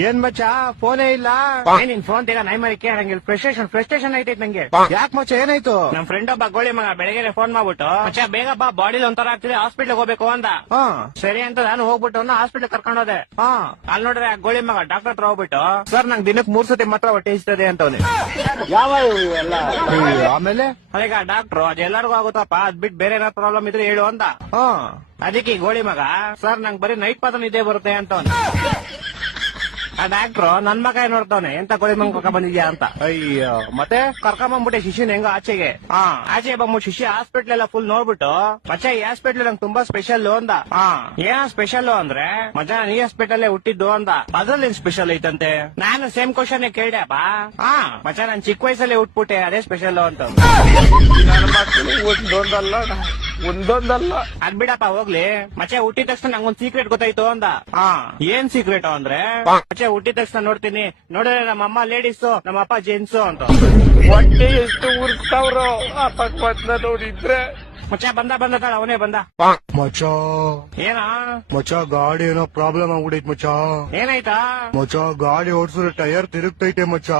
ಏನ್ ಮಚ್ಚ ಫೋನೇ ಇಲ್ಲ. ನಿನ್ ಫೋನ್ ತೆಗ ನೈ ಮರಿ ಕೇಳಂಗಿಲ್ಲ. ಫ್ರಸ್ಟ್ರೇಷನ್ ಐತೈತ್ ನಂಗೆ. ಯಾಕೆ ಮಚ್ಚ ಏನಾಯ್ತು? ನಮ್ ಫ್ರೆಂಡ್ ಒಬ್ಬ ಗೋಳಿ ಮಗ ಬೆಳಗ್ಗೆ ಫೋನ್ ಮಾಡ್ಬಿಟ್ಟು ಮಚ್ಚ ಬೇಗ ಬಾ ಬಾಡಿಲಿ ಒಂಥರ ಆಗ್ತಿದೆ ಹಾಸ್ಪಿಟ್ಲ್ ಹೋಗ್ಬೇಕು ಅಂದ. ಸರಿ ಅಂತ ನಾನು ಹೋಗ್ಬಿಟ್ಟು ಹಾಸ್ಪಿಟ್ಲ್ ಕರ್ಕೊಂಡು ಹೋದೆ. ಅಲ್ಲಿ ನೋಡ್ರೆ ಆ ಗೋಳಿ ಮಗ ಡಾಕ್ಟರ್ ಹತ್ರ ಹೋಗ್ಬಿಟ್ಟು ಸರ್ ನಂಗೆ ದಿನಕ್ಕೆ 3 ಸತಿ ಮಾತ್ರ ಹೊಟ್ಟೆ ಇಸ್ತದೆ ಅಂತವ್ನೆ. ಯಾವ ಎಲ್ಲ ಆಮೇಲೆ ಅದೀಗ ಡಾಕ್ಟ್ರು ಅದೆಲ್ಲರಿಗೂ ಆಗುತ್ತಪ್ಪ ಅದ್ ಬಿಟ್ಟು ಬೇರೆ ಏನಾದ್ರು ಪ್ರಾಬ್ಲಮ್ ಇದ್ರೆ ಹೇಳು ಅಂದ. ಅದಕ್ಕೆ ಗೋಳಿ ಮಗ ಸರ್ ನಂಗೆ ಬರೀ ನೈಟ್ ಮಾತ್ರ ನಿದ್ದೆ ಬರುತ್ತೆ ಅಂತವ್ನೆ. ಆ ಡಾಕ್ಟ್ರು ನನ್ ಮಗ ನೋಡ್ತಾವನೆ ಎಂತ ಗೋಳಿ ಮಗ ಬಂದಿದ್ಯಾ ಅಂತ. ಅಯ್ಯೋ ಮತ್ತೆ ಕರ್ಕೊಂಬಂದ್ಬಿಟ್ಟೆ ಶಿಶಿನ ಹೆಂಗ ಆಚೆಗೆ. ಆಚೆ ಬಂದ್ಬಿಟ್ಟು ಶಿಶಿ ಹಾಸ್ಪಿಟ್ಲ್ ಎಲ್ಲ ಫುಲ್ ನೋಡ್ಬಿಟ್ಟು ಮಚ್ಚ ಈ ಹಾಸ್ಪಿಟ್ಲ್ ನಂಗೆ ತುಂಬಾ ಸ್ಪೆಷಲ್ ಅಂದ. ಏನ್ ಸ್ಪೆಷಲ್ ಅಂದ್ರೆ ಮಚ್ಚ ಈ ಹಾಸ್ಪಿಟಲ್ ಹುಟ್ಟಿದ್ದು ಅಂದ. ಅದ್ರಲ್ಲಿ ಏನ್ ಸ್ಪೆಷಲ್ ಐತಂತೆ? ನಾನು ಸೇಮ್ ಕ್ವಶನ್ ಕೇಳ್ದೆಪ್ಪ. ಮಚ್ಚ ನಾನ್ ಚಿಕ್ಕ ವಯಸ್ಸಲ್ಲಿ ಹುಟ್ಬಿಟ್ಟೆ ಅದೇ ಸ್ಪೆಷಲ್ ಅಂತ. ಒಂದೊಂದಲ್ಲ ಅದ್ ಬಿಡಪ್ಪ ಹೋಗ್ಲಿ. ಮಚ್ಚ ಹುಟ್ಟಿದ ತಕ್ಷಣ ನಂಗೊಂದ್ ಸೀಕ್ರೆಟ್ ಗೊತ್ತಾಯ್ತು ಅಂದ. ಏನ್ ಸೀಕ್ರೆಟ್ ಅಂದ್ರೆ ಮಚ್ಚ ಹುಟ್ಟಿದ ತಕ್ಷಣ ನೋಡ್ತೀನಿ ನೋಡಿದ್ರೆ ನಮ್ಮ ಅಮ್ಮ ಲೇಡೀಸು ನಮ್ಮ ಅಪ್ಪ ಜೆಂಟ್ಸು ಅಂತ. ಹೊಟ್ಟೆ ಎಷ್ಟು ಉರ್ಸ್ತಾವ್ರೋ ಆ ಪಕ್ವತ್ನ ನೋಡಿದ್ರೆ. ಮಚ್ಚ ಬಂದ ತಾಳ ಅವನೇ ಬಂದ. ಮಚ್ಚ ಏನ ಮಚ್ಚ ಗಾಡಿ ಏನೋ ಪ್ರಾಬ್ಲಮ್ ಆಗ್ಬಿಡೈತ್ ಮಚ್ಚ. ಏನಾಯ್ತಾ? ಮಚ್ಚ ಗಾಡಿ ಓಡಿಸಿದ್ರೆ ಟೈರ್ ತಿರುಗ್ತೈತೆ ಮಚ್ಚ.